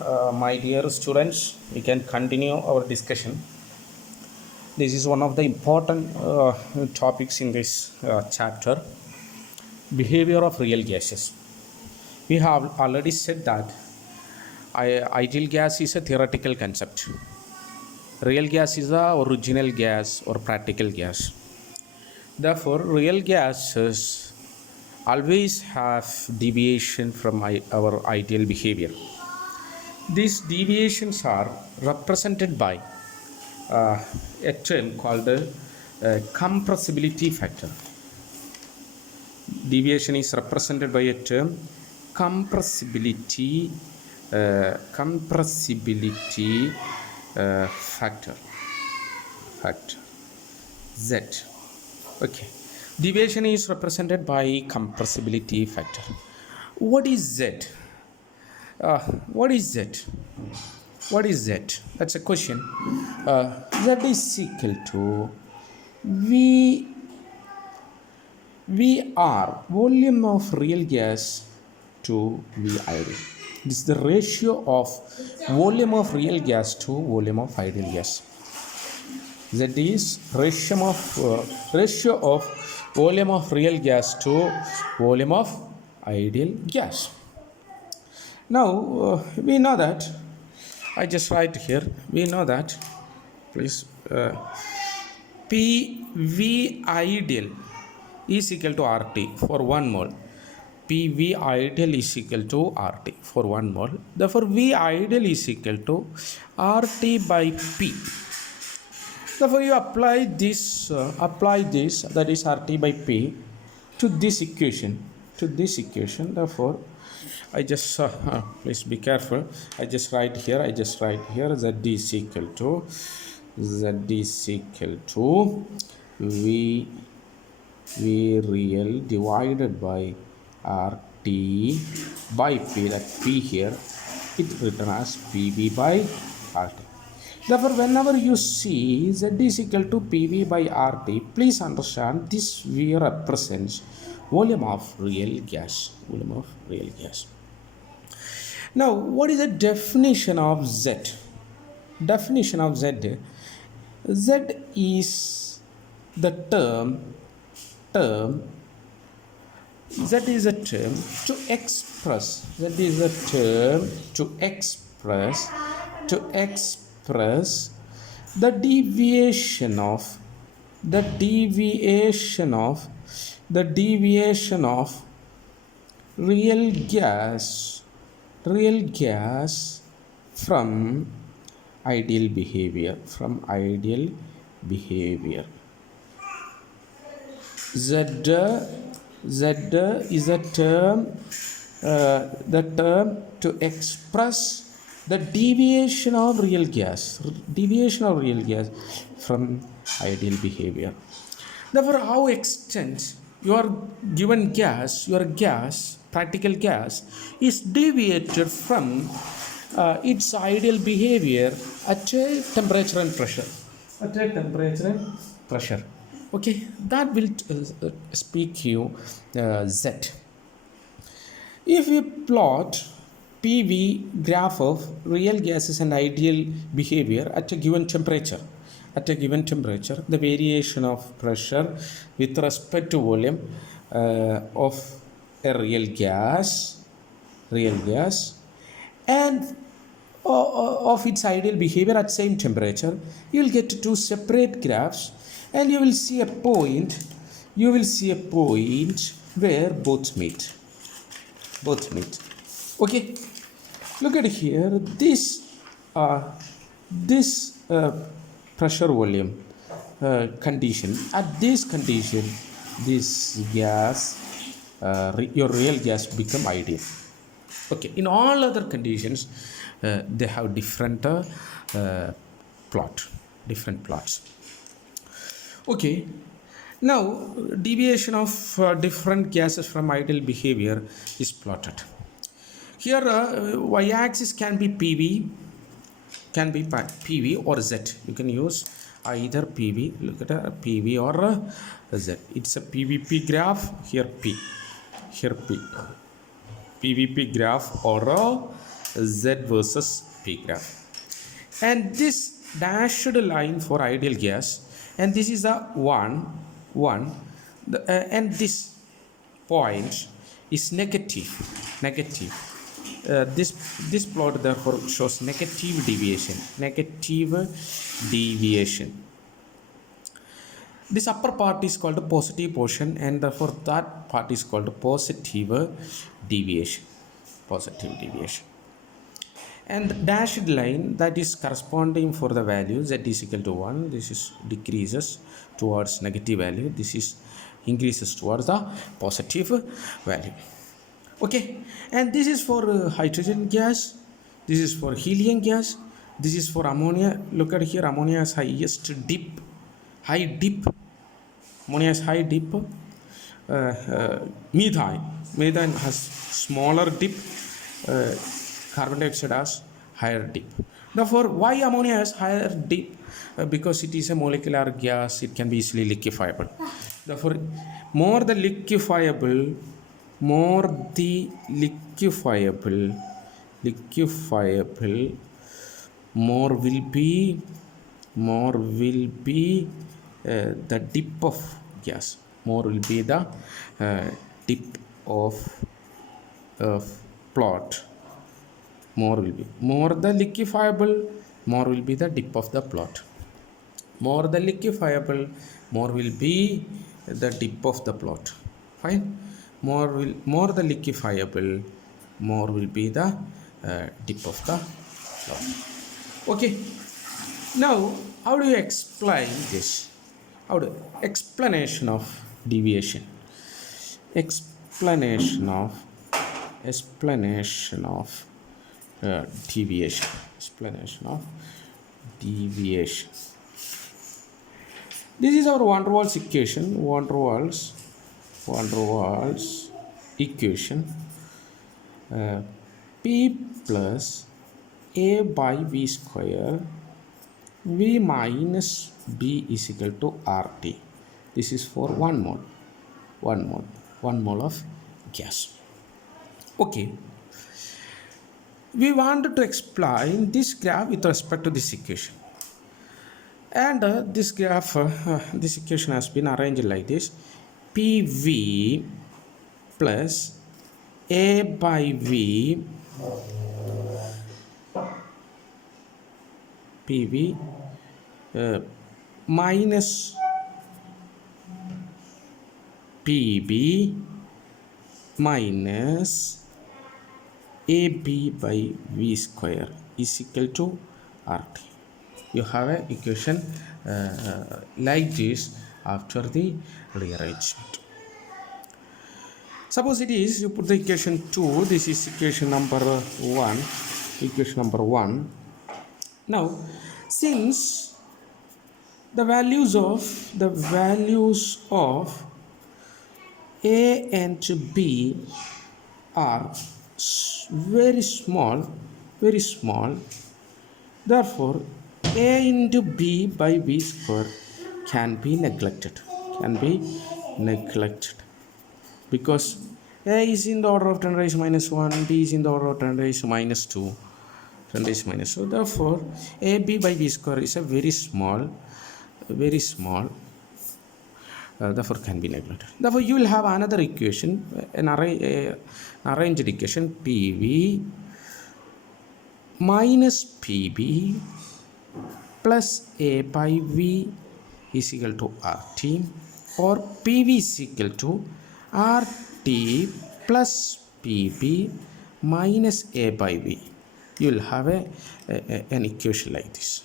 My dear students, we can continue our discussion. This is one of the important topics in this chapter, behavior of real gases. We have already said that ideal gas is a theoretical concept. Real gas is the original gas or practical gas. Therefore, real gases always have deviation from our ideal behavior. These deviations are represented by a term called the compressibility factor. Deviation is represented by a term compressibility factor Z. Okay, deviation is represented by compressibility factor. What is Z? What is Z? What is Z? That's a question. Z is equal to VR, volume of real gas to V ideal. This is the ratio of volume of real gas to volume of ideal gas. Z is ratio of volume of real gas to volume of ideal gas. Now we know that. I just write here. We know that. Please, PV ideal is equal to RT for 1 mole. PV ideal is equal to RT for 1 mole. Therefore, V ideal is equal to RT by P. Therefore, you apply this, that is RT by P, to this equation. Therefore, I just please be careful. I just write here. Z is equal to V real divided by RT by P. That P here, it written as PV by RT. Therefore, whenever you see Z is equal to PV by RT, please understand this V represents volume of real gas. Now, what is the definition of Z? Definition of Z. Z is the term. Z is a term to express. The deviation of real gas from ideal behavior. Z is a term, the term to express the deviation of real gas from ideal behavior. Therefore, how extent your given gas, practical gas, is deviated from its ideal behavior at a temperature and pressure. Okay, that will speak you Z. If you plot PV graph of real gases and ideal behavior at a given temperature, the variation of pressure with respect to volume of a real gas and of its ideal behavior at same temperature, you will get two separate graphs, and you will see a point where both meet. Okay, look at here. This pressure volume condition. At this condition, this gas, your real gas, become ideal. Okay, in all other conditions, they have different plots. Okay, now deviation of different gases from ideal behavior is plotted. Here, y-axis can be PV or Z. You can use either PV. Look at a PV or Z. It's a PVP graph. Here P. PVP graph or Z versus P graph. And this dashed line for ideal gas, and this is a 1 and this point is negative. This plot therefore shows negative deviation. This upper part is called a positive portion, and therefore that part is called positive deviation. And the dashed line that is corresponding for the value z is equal to 1, this is decreases towards negative value, this is increases towards the positive value. Okay, and this is for hydrogen gas, this is for helium gas, this is for ammonia. Look at here, ammonia has highest dip, high dip. Ammonia has high dip. Methane has smaller dip. Carbon dioxide has higher dip. Therefore, why ammonia has higher dip? Because it is a molecular gas, it can be easily liquefiable. Therefore, more the liquefiable, more will be the dip of gas. More will be the dip of plot. More the liquefiable, more will be the dip of the plot. More the liquefiable, more will be the dip of the plot. Fine. More the liquefiable, more will be the dip of the plot. Okay. Now, how do you explain this? Explanation of deviation. Explanation of deviation. This is our van der Waals equation. Van der Waals equation. P plus A by V square V minus B is equal to RT. This is for 1 mole of gas. Okay. We wanted to explain this graph with respect to this equation. And this graph, this equation has been arranged like this. PV plus A by V PV minus PB minus AB by V square is equal to RT. You have an equation like this after the rearrangement. Suppose it is, you put the equation 2, this is equation number 1. Now, since the values of A and B are very small, therefore A into B by V square can be neglected, because A is in the order of 10 raised minus 1, B is in the order of 10 raised minus 2. So therefore AB by B square is a very small, therefore can be neglected. Therefore you will have another equation, an arranged equation, PV minus PB plus A by V is equal to RT, or PV is equal to RT plus PB minus A by V. You will have an equation like this.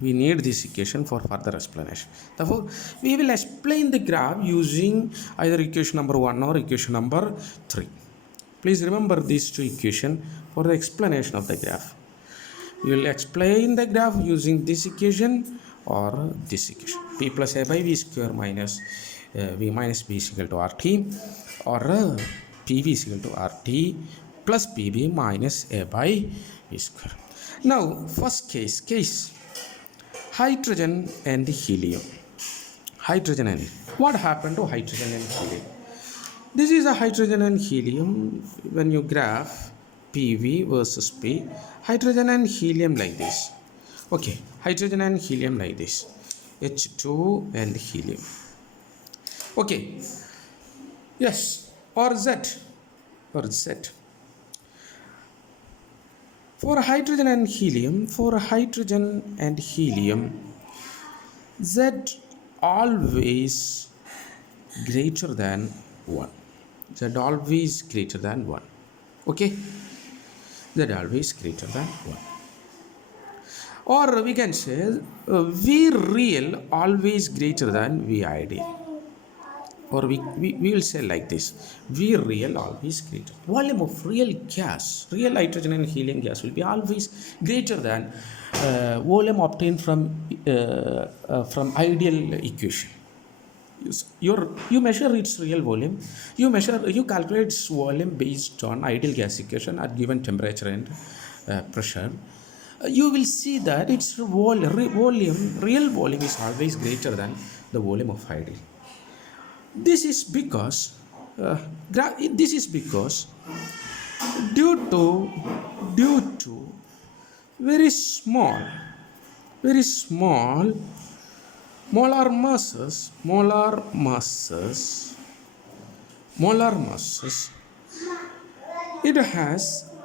We need this equation for further explanation. Therefore, we will explain the graph using either equation number 1 or equation number 3. Please remember these two equations for the explanation of the graph. We will explain the graph using this equation or this equation. P plus A by V square minus V minus B is equal to RT, or PV is equal to RT plus PB minus A by V square. Now, first case. Hydrogen and helium. What happened to hydrogen and helium? This is a hydrogen and helium. When you graph PV versus P. Hydrogen and helium like this. Okay, hydrogen and helium like this. H2 and helium. Okay, yes, or Z. Or Z. For hydrogen and helium, Z always greater than 1. Z always greater than 1. Okay, Z always greater than 1. Or we can say V real always greater than V ideal. Or we will say like this: V real always greater. Volume of real gas, real hydrogen and helium gas will be always greater than volume obtained from ideal equation. You measure its real volume, you calculate its volume based on ideal gas equation at given temperature and pressure. You will see that its real volume is always greater than the volume of ideal. This is because uh, due to very small molar masses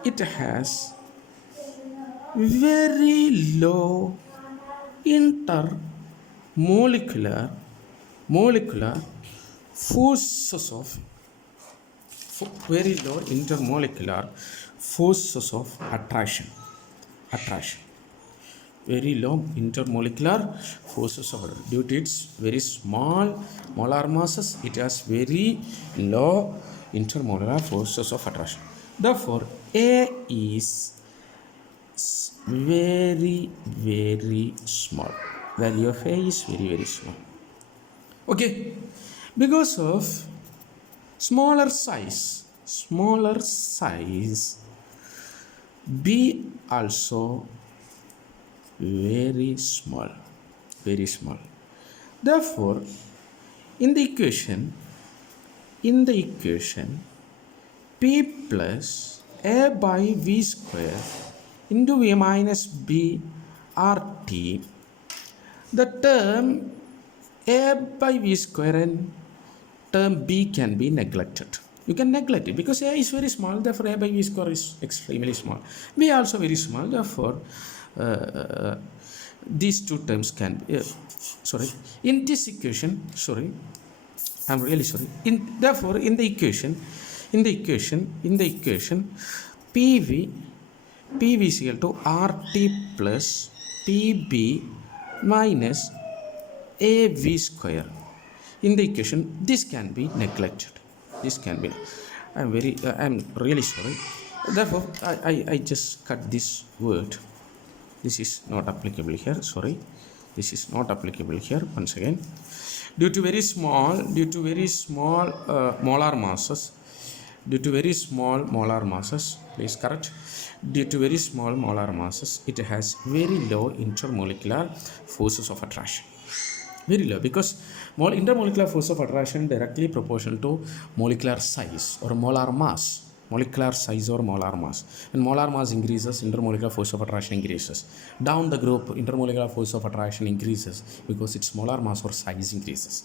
it has very low molecular forces of very low intermolecular forces of attraction. Very low intermolecular forces of attraction. Due to its very small molar masses, it has very low intermolecular forces of attraction. Therefore, A is very small. Value of A is very small. Okay, because of smaller size, B also very small. Therefore, in the equation, P plus A by V square into V minus B RT, the term A by V square and term B can be neglected. You can neglect it because A is very small, therefore A by V square is extremely small. B also very small, therefore these two terms can be, in this equation, I'm really sorry. Therefore, in the equation, PV is equal to RT plus PB minus AV square. In the equation, this can be neglected. I'm really sorry. Therefore, I just cut this word. This is not applicable here. Sorry, this is not applicable here. Once again, due to very small molar masses, please correct. Due to very small molar masses, it has very low intermolecular forces of attraction. Very low, because intermolecular force of attraction directly proportional to molecular size or molar mass. Molecular size or molar mass. When molar mass increases, intermolecular force of attraction increases. Down the group, intermolecular force of attraction increases because its molar mass or size increases.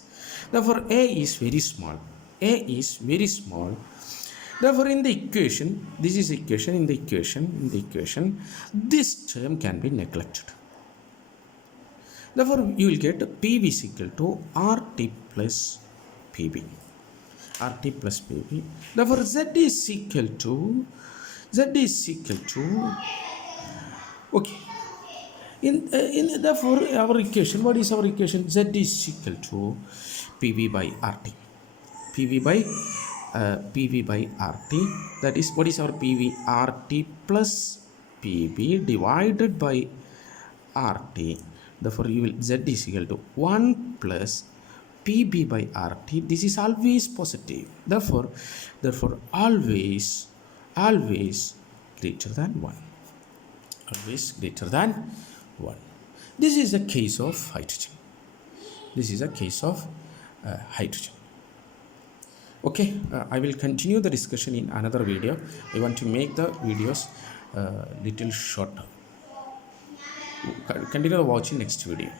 Therefore, A is very small. Therefore, in the equation, this term can be neglected. Therefore, you will get PV is equal to RT plus PB. Therefore, Z is equal to okay. Therefore, our equation. What is our equation? Z is equal to PV by RT. PV by RT. That is, what is our PV? RT plus PB divided by RT. Therefore, you will Z is equal to 1 plus PB by RT. This is always positive. Therefore, always greater than 1. Always greater than 1. This is a case of hydrogen. Okay, I will continue the discussion in another video. I want to make the videos little shorter. Continue watching next video.